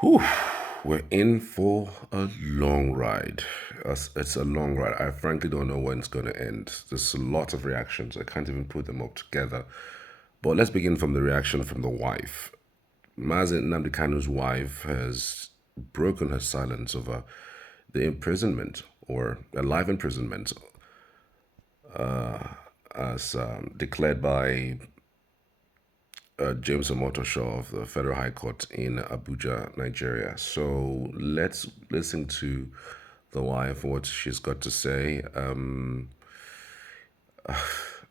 Whew, we're in for a long ride. It's a long ride. I frankly don't know when it's going to end. There's a lot of reactions. I can't even put them up together. But let's begin from the reaction from the wife. Mazen Nnamdi Kanu's wife has broken her silence over the imprisonment or a life imprisonment as declared by James Omotosho of the Federal High Court in Abuja, Nigeria. So let's listen to the wife, what she's got to say.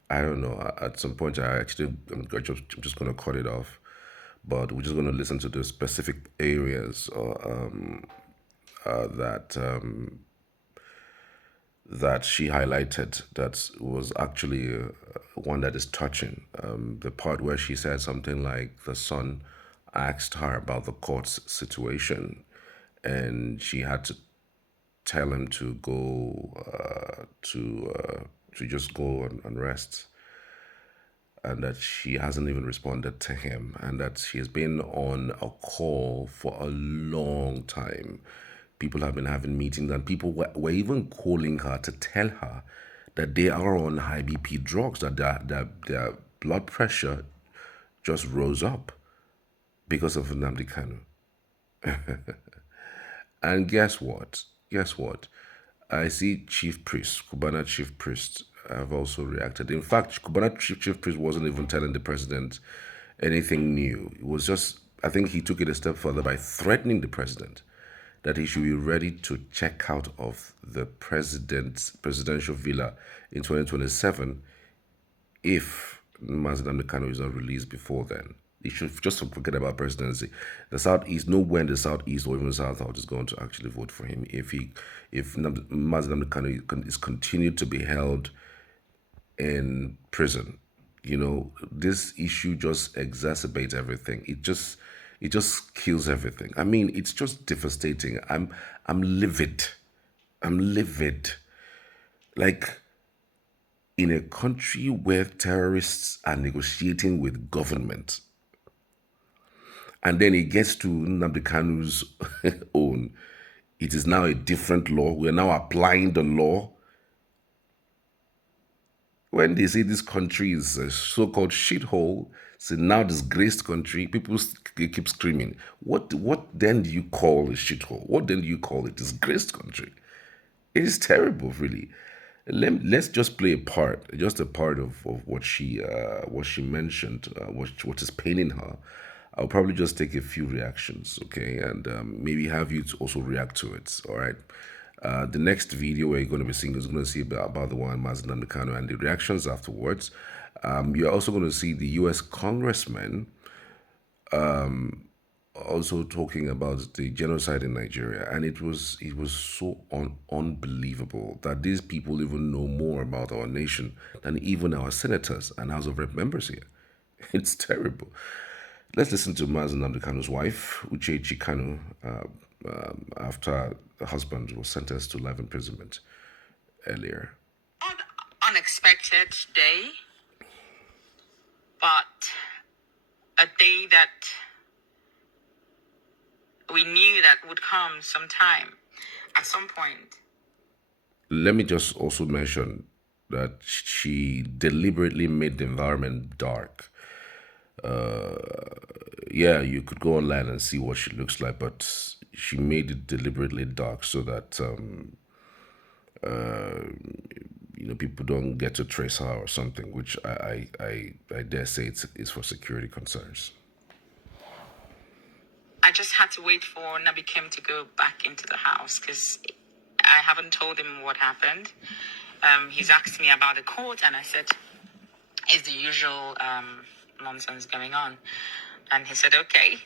I don't know. At some point, I'm just going to cut it off, but we're just going to listen to the specific areas that she highlighted that was actually one that is touching. The part where she said something like the son asked her about the court's situation, and she had to tell him to go to just go and rest, and that she hasn't even responded to him, and that she has been on a call for a long time. People have been having meetings, and people were even calling her to tell her that they are on high BP drugs, that their blood pressure just rose up because of Nnamdi Kanu. And guess what? Guess what? I see chief priests, Kubana chief priests have also reacted. In fact, Kubana chief priest wasn't even telling the president anything new. It was just, I think he took it a step further by threatening the president that he should be ready to check out of the president's presidential villa in 2027 if Mazen Kano is not released before then. He should just forget about presidency. The Southeast, no one in the Southeast or even the South is going to actually vote for him if Mazen Kano is continued to be held in prison. You know, this issue just exacerbates everything. It just kills everything. I mean, it's just devastating. I'm livid. I'm livid. Like, in a country where terrorists are negotiating with government, and then it gets to Nnamdi Kanu's own, it is now a different law. We are now applying the law. When they say this country is a so-called shithole, it's a now disgraced country, people keep screaming. What then do you call a shithole? What then do you call a disgraced country? It is terrible, really. Let's just play a part, just a part of what she mentioned, what is paining her. I'll probably just take a few reactions, okay, and maybe have you to also react to it. All right. The next video where you're going to be seeing is going to see about the one Mazen Kano and the reactions afterwards. You're also going to see the U.S. congressman also talking about the genocide in Nigeria, and it was so unbelievable that these people even know more about our nation than even our senators and House of Rep members here. It's terrible. Let's listen to Mazen Kanu's wife, Uchechi Kanu, after the husband was sentenced to life imprisonment earlier. Unexpected day, but a day that we knew that would come sometime, at some point. Let me just also mention that she deliberately made the environment dark. Yeah, you could go online and see what she looks like, but she made it deliberately dark so that people don't get to trace her or something, which I dare say it's for security concerns. I just had to wait for Nabi Kim to go back into the house because I haven't told him what happened. He's asked me about the court, and I said, "Is the usual nonsense going on?" And he said, "Okay."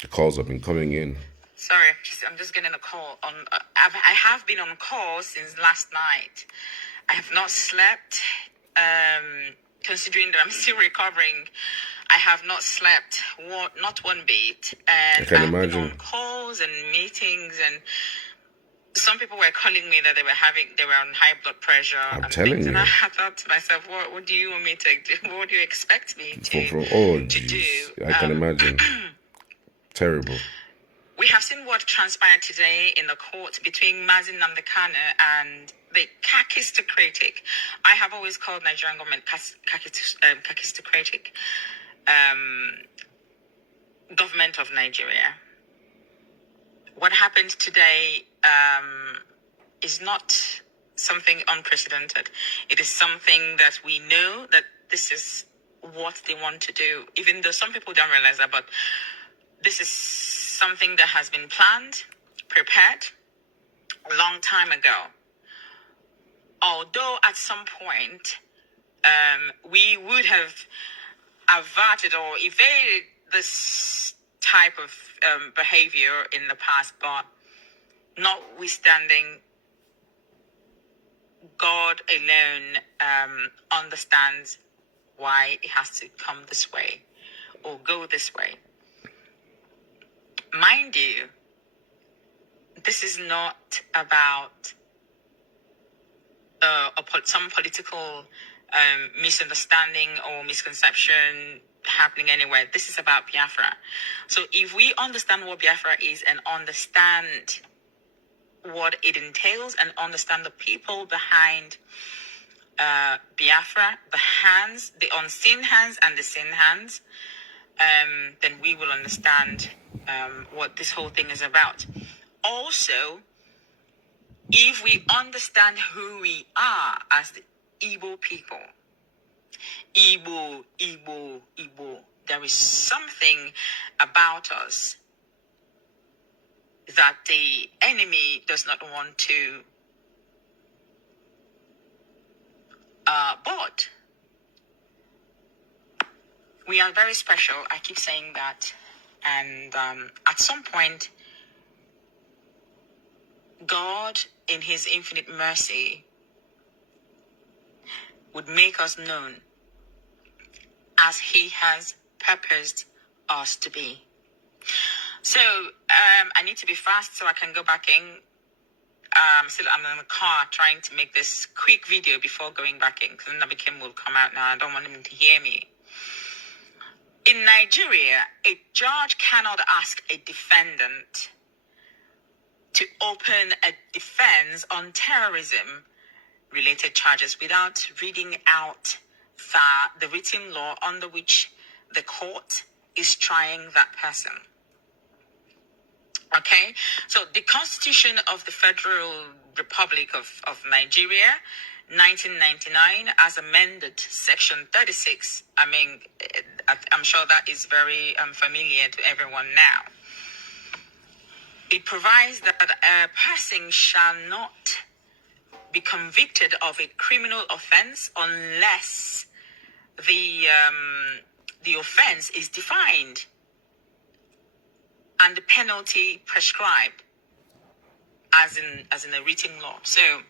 The calls have been coming in. Sorry, I'm just getting a call. I have been on call since last night. I have not slept. Considering that I'm still recovering, I have not slept not one bit, I and can I've been on imagine. calls and meetings, and some people were calling me that they were on high blood pressure I'm and telling things, and I you. thought to myself, what do you want me to do? What do you expect me Oh, to do? jeez. I can imagine. Terrible. We have seen what transpired today in the court between Nnamdi Kanu and the kakistocratic. I have always called Nigerian government kakistocratic government of Nigeria. What happened today is not something unprecedented. It is something that we know that this is what they want to do, even though some people don't realize that, but this is something that has been planned, prepared a long time ago. Although at some point, we would have averted or evaded this type of behavior in the past, but notwithstanding, God alone understands why it has to come this way or go this way. Mind you, this is not about some political misunderstanding or misconception happening anywhere. This is about Biafra. So if we understand what Biafra is and understand what it entails and understand the people behind Biafra, the unseen hands and the seen hands, then we will understand what this whole thing is about. Also, if we understand who we are as the Igbo people, Igbo, there is something about us that the enemy does not want to board. We are very special. I keep saying that. And at some point, God, in his infinite mercy, would make us known as he has purposed us to be. So I need to be fast so I can go back in. I'm in the car trying to make this quick video before going back in, because Nnamdi Kim will come out now. I don't want him to hear me. In Nigeria, a judge cannot ask a defendant to open a defense on terrorism-related charges without reading out the written law under which the court is trying that person. Okay? So the Constitution of the Federal Republic of Nigeria, 1999, as amended, Section 36. I'm sure that is very familiar to everyone now. It provides that a person shall not be convicted of a criminal offense unless the offense is defined and the penalty prescribed as in a written law. So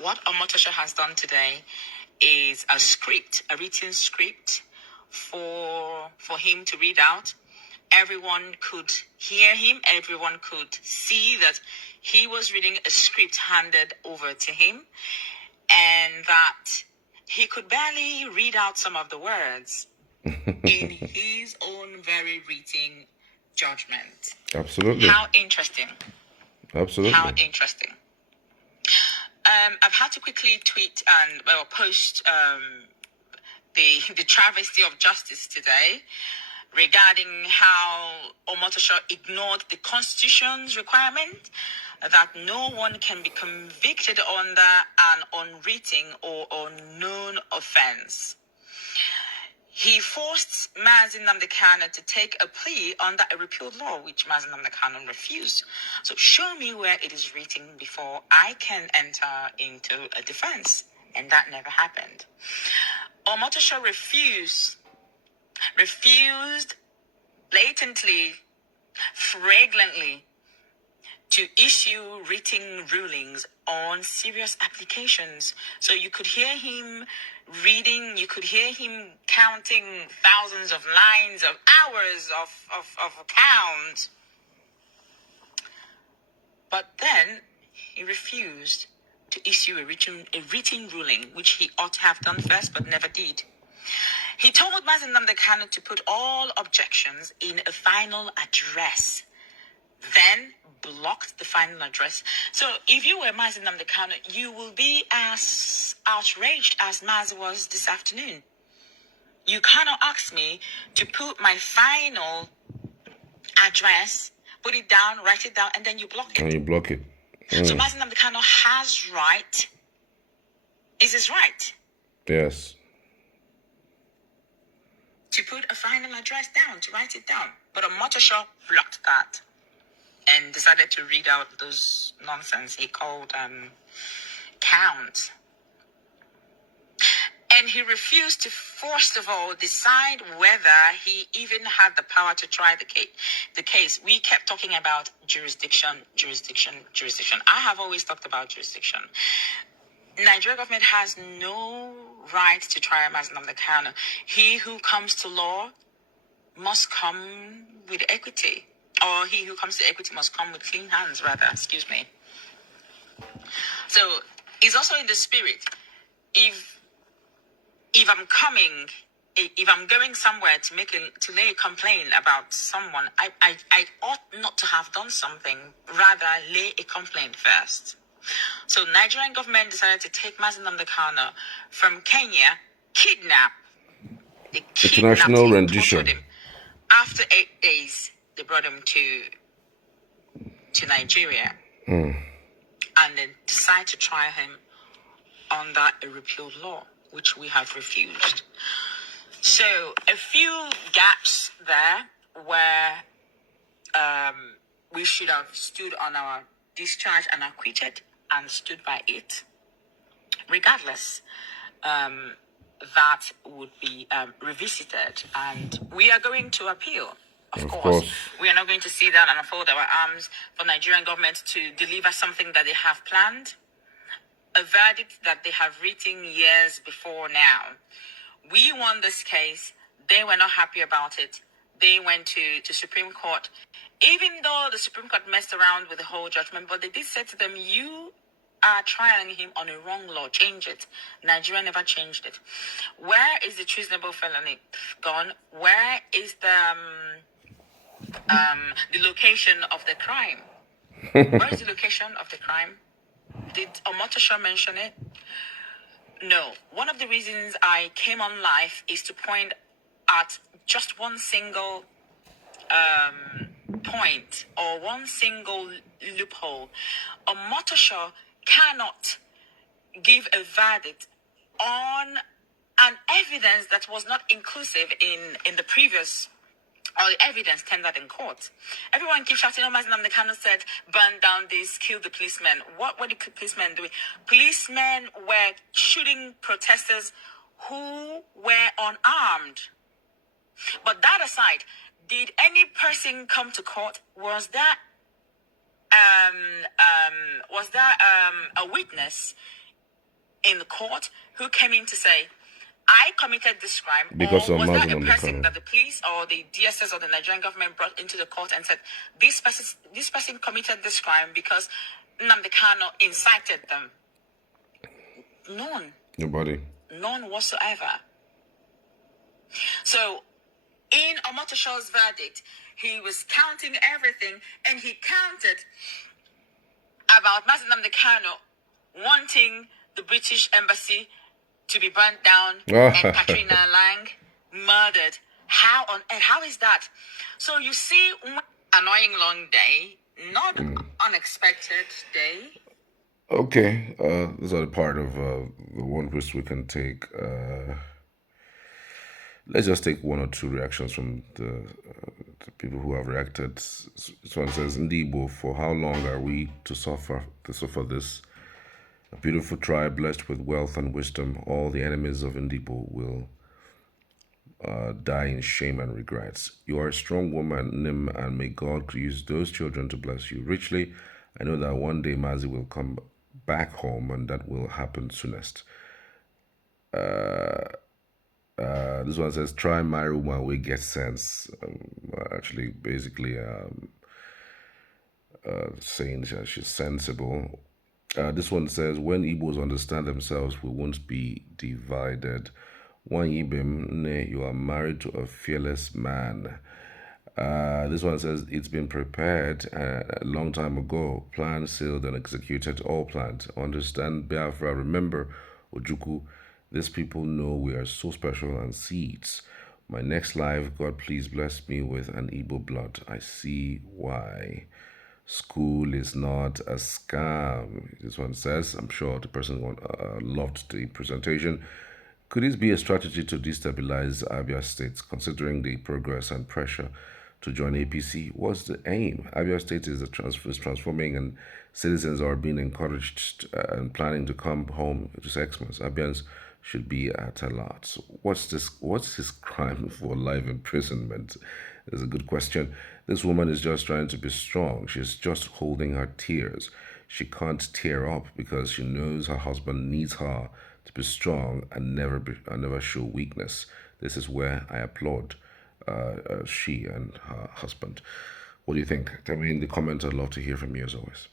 what Omotosho has done today is a written script for him to read out. Everyone could hear him. Everyone could see that he was reading a script handed over to him, and that he could barely read out some of the words in his own very written judgment. Absolutely. How interesting. Absolutely. How interesting. I've had to quickly tweet and post the travesty of justice today regarding how Omotosho ignored the Constitution's requirement that no one can be convicted under an unwritten or unknown offense. He forced Nnamdi Kanu to take a plea under a repealed law, which Nnamdi Kanu refused. So show me where it is written before I can enter into a defense. And that never happened. Omotosho refused blatantly, flagrantly, to issue written rulings on serious applications. So you could hear him reading, you could hear him counting thousands of lines, of hours of account. But then he refused to issue a written ruling, which he ought to have done first, but never did. He told Mazi Nnamdi Kanu to put all objections in a final address, then blocked the final address. So if you were Mazi Nnamdi Kanu, you will be as outraged as Mazi was this afternoon. You cannot ask me to put my final address, put it down, write it down, and then you block it. And you block it. So Mazi Nnamdi Kanu has right. Is his right Yes. to put a final address down, to write it down. But Omotosho blocked that and decided to read out those nonsense he called count. And he refused to, first of all, decide whether he even had the power to try the case. We kept talking about jurisdiction. I have always talked about jurisdiction. Nigeria government has no right to try Mazi Nnamdi Kanu. He who comes to law must come with equity. Or he who comes to equity must come with clean hands, rather. Excuse me. So, it's also in the spirit. If I'm going somewhere to lay a complaint about someone, I ought not to have done something, rather lay a complaint first. So Nigerian government decided to take Mazi Nnamdi Kanu from Kenya, kidnap. They kidnapped International him, rendition. tortured him. After 8 days, they brought him to Nigeria, and then decided to try him under a repealed law, which we have refused. So a few gaps there where we should have stood on our discharge and acquitted and stood by it. Regardless, that would be revisited, and we are going to appeal. Of course, we are not going to sit down and fold our arms for Nigerian government to deliver something that they have planned, a verdict that they have written years before now. We won this case. They were not happy about it. They went to Supreme Court, even though the Supreme Court messed around with the whole judgment, but they did say to them, you are trialing him on a wrong law. Change it. Nigeria never changed it. Where is the treasonable felony gone? Where is the location of the crime? Where is the location of the crime? Did Omotosho mention it? No. One of the reasons I came on live is to point at just one single point or one single loophole. Omotosho cannot give a verdict on an evidence that was not inclusive in the previous, or the evidence tendered in court. Everyone keeps shouting, Mazi Nnamdi Kanu said, burn down this, kill the policemen. What were the policemen doing? Policemen were shooting protesters who were unarmed. But that aside, did any person come to court? Was there a witness in the court who came in to say, I committed this crime? Because or of was Mazi there a Nnamdi person Kanu. that the police or the DSS or the Nigerian government brought into the court and said, this person committed this crime because Nnamdi Kanu incited them? None. Nobody. None whatsoever. So, in Omotosho's verdict, he was counting everything, and he counted about Mazi Nnamdi Kanu wanting the British embassy to be burnt down and Katrina Lang murdered. How on earth? How is that? So you see, annoying long day, not unexpected day. Okay, these are the part of the one risk we can take. Let's just take one or two reactions from the people who have reacted. This one says, Ndibo, for how long are we to suffer this? A beautiful tribe blessed with wealth and wisdom. All the enemies of Ndibo will die in shame and regrets. You are a strong woman, Nim, and may God use those children to bless you richly. I know that one day Mazi will come back home, and that will happen soonest. This one says, try my room while we get sense. Actually, basically saying she's sensible. This one says, when Igbos understand themselves, we won't be divided. One Ibim, you are married to a fearless man. This one says, it's been prepared a long time ago, planned, sealed, and executed, all planned. Understand Biafra, remember Ojuku. These people know we are so special and seeds. My next life, God please bless me with an Igbo blood. I see why. School is not a scam. This one says, I'm sure the person loved the presentation. Could this be a strategy to destabilize Abia State, considering the progress and pressure to join APC? What's the aim? Abia State is transforming, and citizens are being encouraged and planning to come home to Xmas. Abians should be at alert. What's this? What's his crime for life imprisonment? Is a good question. This woman is just trying to be strong. She's just holding her tears. She can't tear up because she knows her husband needs her to be strong and never show weakness. This is where I applaud she and her husband. What do you think? Tell me in the comments. I'd love to hear from you as always.